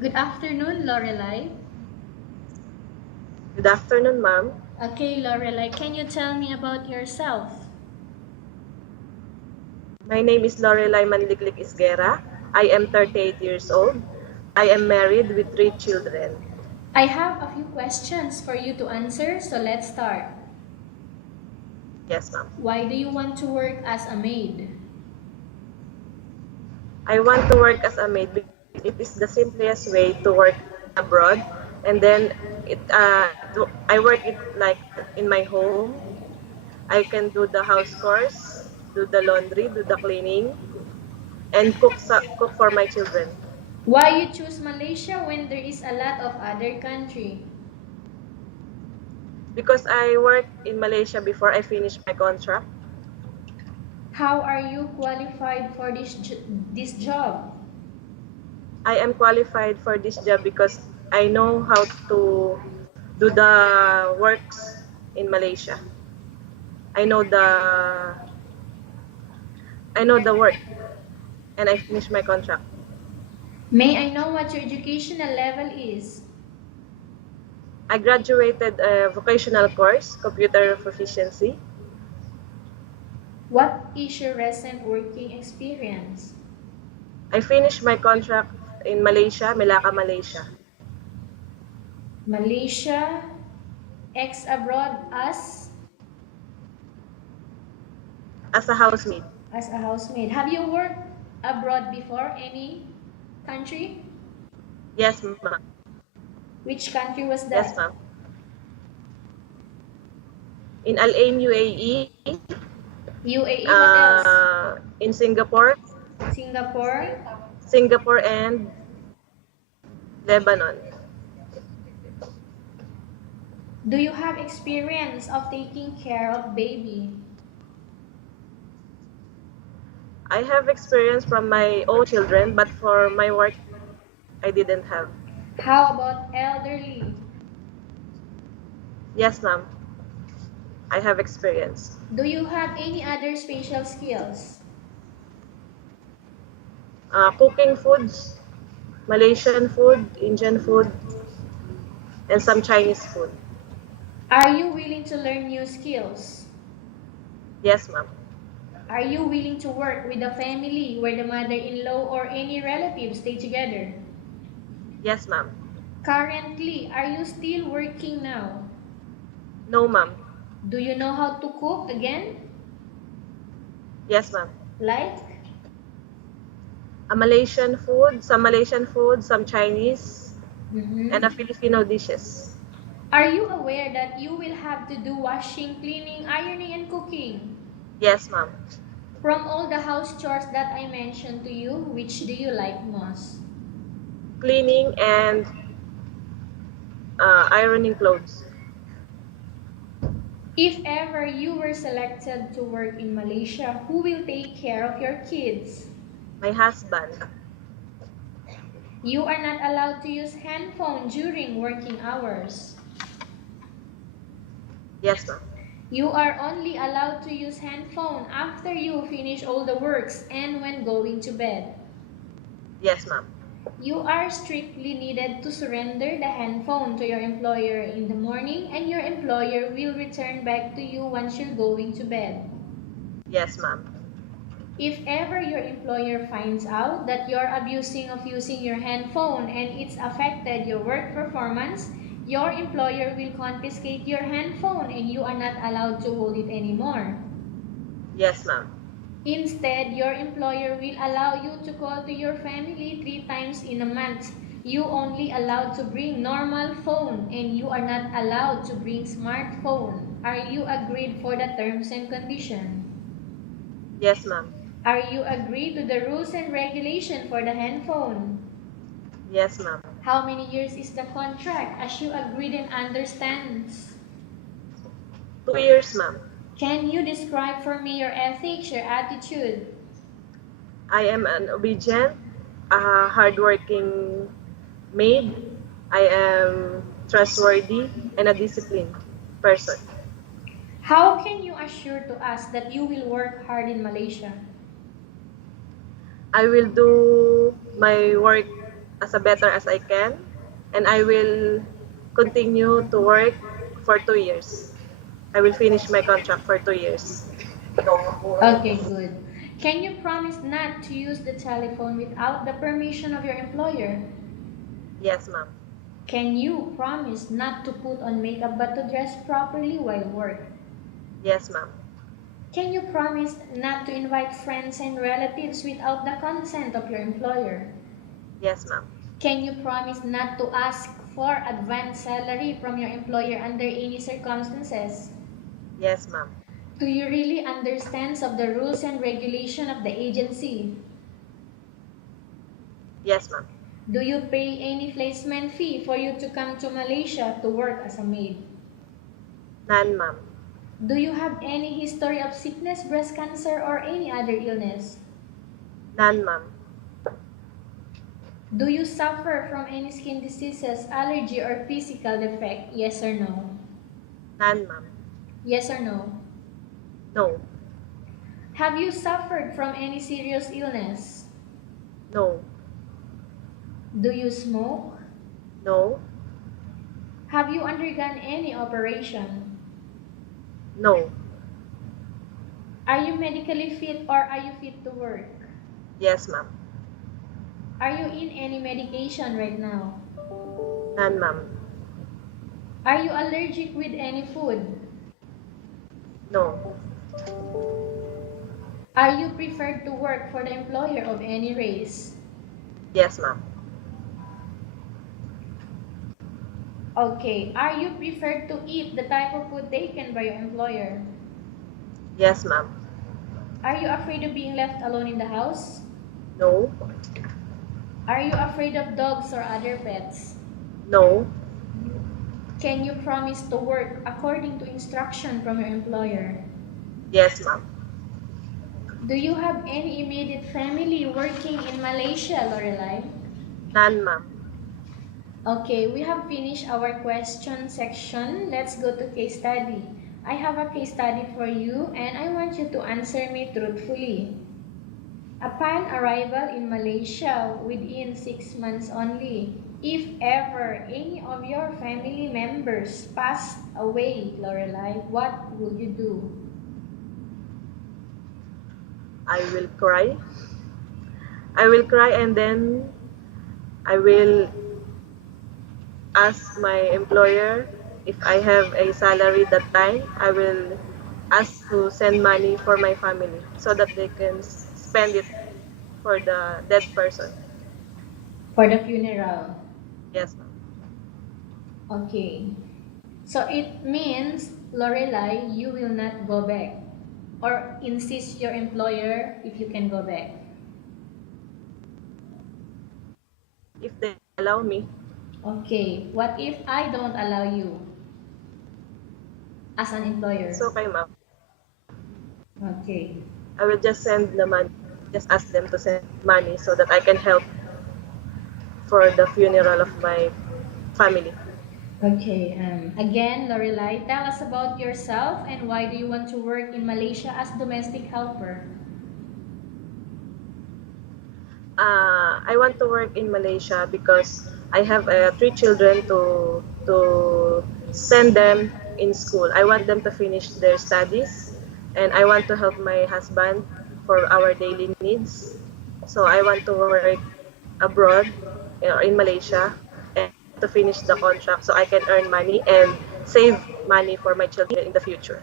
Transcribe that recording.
Good afternoon, Lorelie. Good afternoon, ma'am. Okay, Lorelie, can you tell me about yourself? My name is Lorelie Esguerra. I am 38 years old. I am married with three children. I have a few questions for you to answer, so let's start. Yes, ma'am. Why do you want to work as a maid? I want to work as a maid because it is the simplest way to work abroad. And then I work it like in my home. I can do the house chores, do the laundry, do the cleaning, and cook for my children. Why you choose Malaysia when there is a lot of other country? Because I worked in Malaysia before I finished my contract. How are you qualified for this job? I am qualified for this job because I know how to do the works in Malaysia. I know the I know the work and I finished my contract. May I know what your educational level is? I graduated a vocational course, computer proficiency. What is your recent working experience? I finished my contract in Malaysia, Melaka, Malaysia, Malaysia, ex-abroad as a housemaid. as a housemaid. Have you worked abroad before? Any country? Yes, ma'am. Which country was Yes, that? ma'am. In Al Ain, UAE, UAE, what else? in Singapore, Singapore. Singapore and Lebanon. Do you have experience of taking care of baby? I have experience from my own children, but for my work, I didn't have. How about elderly? Yes, ma'am. I have experience. Do you have any other special skills? Cooking foods, Malaysian food, Indian food, and some Chinese food. Are you willing to learn new skills? Yes, ma'am. Are you willing to work with a family where the mother-in-law or any relatives stay together? Yes, ma'am. Currently, are you still working now? No, ma'am. Do you know how to cook again? Yes, ma'am. Like? Malaysian food, some Chinese, and a Mhm. Filipino dishes. Are you aware that you will have to do washing, cleaning, ironing, and cooking? Yes, ma'am. From all the house chores that I mentioned to you, which do you like most? Cleaning and ironing clothes. If ever you were selected to work in Malaysia, who will take care of your kids? My husband. You are not allowed to use handphone during working hours. Yes, ma'am. You are only allowed to use handphone after you finish all the works and when going to bed. Yes, ma'am. You are strictly needed to surrender the handphone to your employer in the morning and your employer will return back to you once you're going to bed. Yes, ma'am. If ever your employer finds out that you're abusing of using your handphone and it's affected your work performance, your employer will confiscate your handphone and you are not allowed to hold it anymore. Yes, ma'am. Instead, your employer will allow you to call to your family 3 times in a month. You only allowed to bring normal phone and you are not allowed to bring smartphone. Are you agreed for the terms and condition? Yes, ma'am. Are you agreed to the rules and regulation for the handphone? Yes, ma'am. How many years is the contract as you agreed and understands? 2 years, ma'am. Can you describe for me your ethics, your attitude? I am an obedient, hardworking maid. I am trustworthy and a disciplined person. How can you assure to us that you will work hard in Malaysia? I will do my work as a better as I can, and I will continue to work for 2 years. I will finish my contract for 2 years. Okay, good. Can you promise not to use the telephone without the permission of your employer? Yes, ma'am. Can you promise not to put on makeup but to dress properly while work? Yes, ma'am. Can you promise not to invite friends and relatives without the consent of your employer? Yes, ma'am. Can you promise not to ask for advance salary from your employer under any circumstances? Yes, ma'am. Do you really understand of the rules and regulation of the agency? Yes, ma'am. Do you pay any placement fee for you to come to Malaysia to work as a maid? None, ma'am. Do you have any history of sickness, breast cancer, or any other illness? None, ma'am. Do you suffer from any skin diseases, allergy, or physical defect? Yes or no? None, ma'am. Yes or no? No. Have you suffered from any serious illness? No. Do you smoke? No. Have you undergone any operation? No. Are you medically fit or are you fit to work? Yes, ma'am. Are you in any medication right now? None, ma'am. Are you allergic with any food? No. Are you preferred to work for the employer of any race? Yes, ma'am. Okay. Are you preferred to eat the type of food taken by your employer? Yes, ma'am. Are you afraid of being left alone in the house? No. Are you afraid of dogs or other pets? No. Can you promise to work according to instruction from your employer? Yes, ma'am. Do you have any immediate family working in Malaysia, Lorelie? None, ma'am. Okay, we have finished our question section. Let's go to case study. I have a case study for you and I want you to answer me truthfully. Upon arrival in Malaysia within 6 months only, if ever any of your family members passed away, Lorelie, what will you do? I will cry. I will cry and then I will ask my employer if I have a salary that time. I will ask to send money for my family so that they can spend it for the dead person. For the funeral. Yes, ma'am. Okay. So it means, Lorelie, you will not go back or insist your employer if you can go back. If they allow me, Okay. What if I don't allow you as an employer? it's okay, ma'am. Okay. I will just send the money, just ask them to send money so that I can help for the funeral of my family. Okay. Again, Lorelie, tell us about yourself and why do you want to work in Malaysia as domestic helper? I want to work in Malaysia because I have 3 children to send them in school. I want them to finish their studies, and I want to help my husband for our daily needs. So I want to work abroad or in Malaysia and to finish the contract so I can earn money and save money for my children in the future.